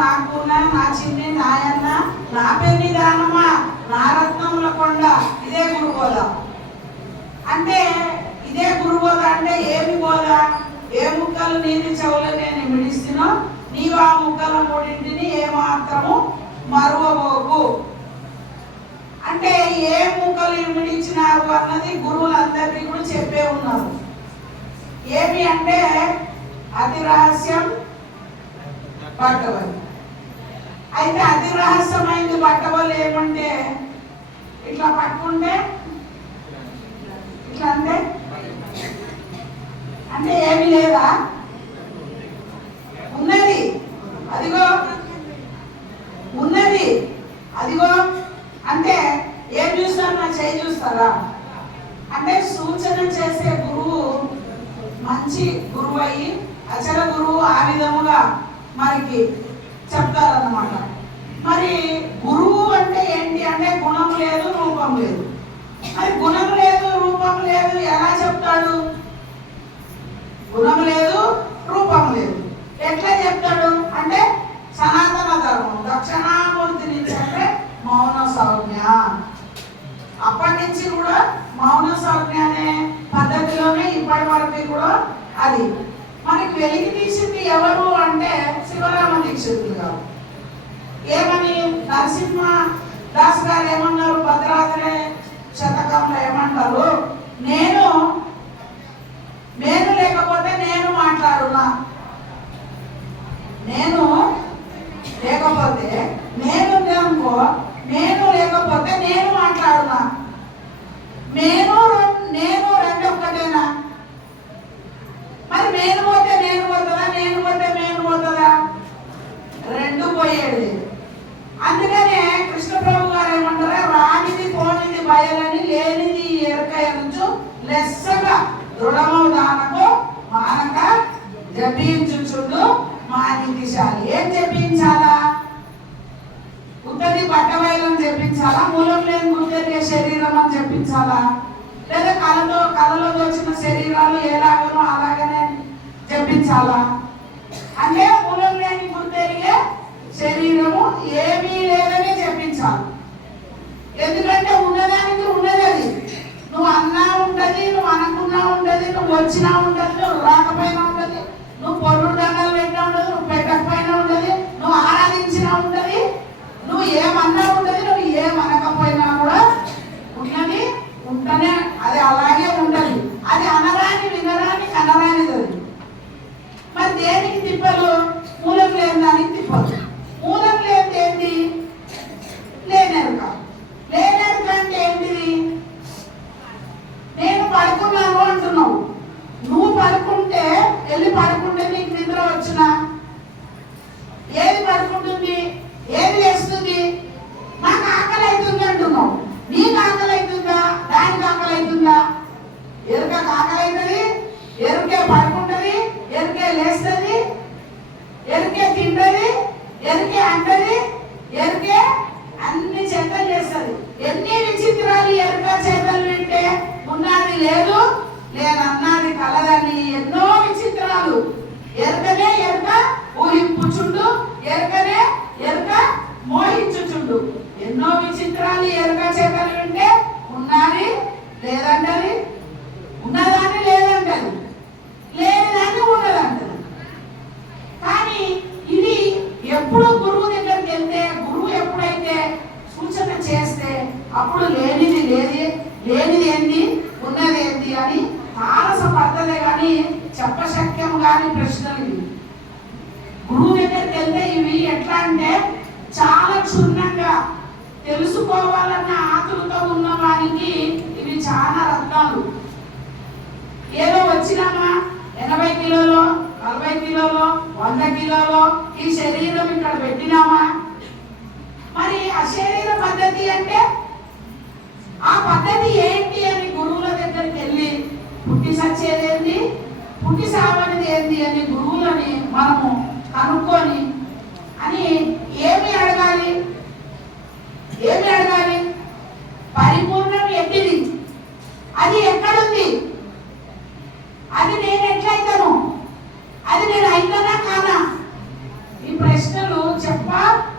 నాకున్న నా చిన్ని నాయన్న నా పెళ్లి దానమా నా రత్నముల కొండ. ఇదే గురుబోధ అంటే. ఇదే గురుబోధ అంటే ఏమి బోధ? ఏ ముక్కలు నీది చెవులు నేను మిడిస్తున్నా నీవు ఆ ముక్కల మూడింటిని ఏమాత్రము మరువబోకు అంటే ఏ ముక్కలు ఇమిడించినారు అన్నది గురువులందరికీ కూడా చెప్పే ఉన్నారు. ఏమి అంటే అతి రహస్యం పట్టవలు. అయితే అతి రహస్యమైంది పట్టవలు ఏమంటే ఇట్లా పట్టుకుంటే ఇట్లా అంటే ఏమి లేదా? ఉన్నది, అదిగో ఉన్నది, అదిగో అంటే ఏం చూస్తారు? నా చేయి చూస్తారా అంటే సూచన చేసే గురువు మంచి గురువు అయ్యి అచల గురువు ఆ విధముగా మనకి చెప్తారన్నమాట. మరి గురువు అంటే ఏంటి అంటే గుణం లేదు రూపం లేదు. మరి గుణం లేదు రూపం లేదు ఎలా చెప్తాడు? గుణం లేదు రూపం లేదు ఎట్లా చెప్తాడు అంటే సనాతన ధర్మం దక్షిణామూర్తి నుంచి అంటే మౌన సౌజ్ఞ. అప్పటి నుంచి కూడా మౌన సౌజ్ఞ అనే పద్ధతిలోనే ఇప్పటి వరకు కూడా అది మనకి వెలికి తీసింది ఎవరు అంటే శివరామ దీక్షితులు గారు. ఏమని నరసింహ దాస్ గారు ఏమన్నారు? భద్రాద్రి శతకంలో ఏమంటారు? నేను లేకపోతే నేను మాట్లాడునా, నేను లేకపోతే నేను అనుకో, నేను లేకపోతే నేను మాట్లాడునా, నేను రెండు ఒక్కటేనా? మరి నేను పోతే నేను పోతుందా, నేను పోతే నేను పోతుందా? రెండు పోయేది. అందుకనే కృష్ణప్రభు గారు ఏమంటారా? రానిది పోనిది బయలని లేనిది ఎరక ఎంచు లెస్సగా దృఢము దానకు మానక జపించుచుండు మానిదిశాలి. ఏం జపించాలా? ఉత్తది బట్టబయలం జపించాలా? మూలం లేని గుర్తెరిగే శరీరం అని జపించాలా? లేదా కళలో వచ్చిన శరీరాలు ఎలాగనో అలాగనే జపించాలా? అంటే మూలం లేని గుర్తెరిగే శరీరము ఏమీ లేదని చెప్పించాలి. ఎందుకంటే ఉన్నదానికి ఉన్నది. అది నువ్వు అన్నా ఉంటది, నువ్వు అనుకున్నా ఉంటది, నువ్వు వచ్చినా ఉంటది, నువ్వు రాకపోయినా ఉంటది, నువ్వు పొరుడు దండలు పెట్టినా ఉండదు, నువ్వు పెట్టకపోయినా ఉంటది, నువ్వు ఆరాధించినా ఉంటది, నువ్వు ఏమన్నా ఉంటది, నువ్వు ఏమనకపోయినా కూడా ఉన్నది ఉంటనే అది అలాగే ఉంటది. అది అనరాని వినరాని కనరానిది. మరి దేనికి తిప్పలు? మూలం లేని దానికి తిప్పలు. మూలం లేనిది ఏంటి? లేనెరుక. లేనెరుక అంటే ఏంటిది? నేను పడుకున్నాను అంటున్నావు. నువ్వు పడుకుంటే వెళ్ళి పడుకుంటే నీకు నిద్ర వచ్చినా ఏది పడుకుంటుంది? ఏది వేస్తుంది? నాకు ఆకలి అవుతుంది అంటున్నావు. నీకు ఆకలి అవుతుందా? దానికి ఆకలి అవుతుందా? ఎరుకకు ఆకలి అవుతుంది, ఎరుకే పడుకుంటుంది, ఎరుకే లేస్తుంది, ఎరుకే తింటది, ఎరుకే అంటది, ఎరుకే అన్ని చేతలు చేస్తుంది. ఎన్ని విచిత్రాలు ఎరుక చేతలు వింటే ఉన్నది లేదు, లేనన్నది కలదని ఎన్నో విచిత్రాలు. ఎరుకనే ఎరుక ఊహింపుచుండు, ఎరుకనే ఎరుక మోహించుచుండు. ఎన్నో విచిత్రాలు ఎరుక చేతలు వింటే ఉన్నది లేదంటది, ఉన్నదాన్ని లేదంటది, లేనిదాన్ని ఉన్నదంటది. కానీ ఇది ఎప్పుడు గురువు దగ్గరికి వెళ్తే, గురువు ఎప్పుడైతే సూచన చేస్తే అప్పుడు లేనిది లేనిది ఏంది, ఉన్నది ఏంది అని తారసపడతలే కానీ చెప్పశక్యం కాని ప్రశ్నలు ఇవి. గురువు దగ్గరికి వెళ్తే ఇవి ఎట్లా అంటే చాలా క్షుణ్ణంగా తెలుసుకోవాలన్న ఆతులతో ఉన్న వారికి ఇవి చాలా రత్నాలు. ఏదో వచ్చినామా 80 కిలోలో 40 కిలోలో 100 కిలోలో ఈ శరీరం ఇక్కడ పెట్టినామా? మరి ఆ శరీర పద్ధతి అంటే ఆ పద్ధతి ఏంటి అని గురువుల దగ్గరికి వెళ్ళి పుట్టి సచ్చేది ఏంది, పుట్టి సావనిది ఏంది అని గురువులని మనము కనుక్కొని ఏమి అడగాలి? పరిపూర్ణ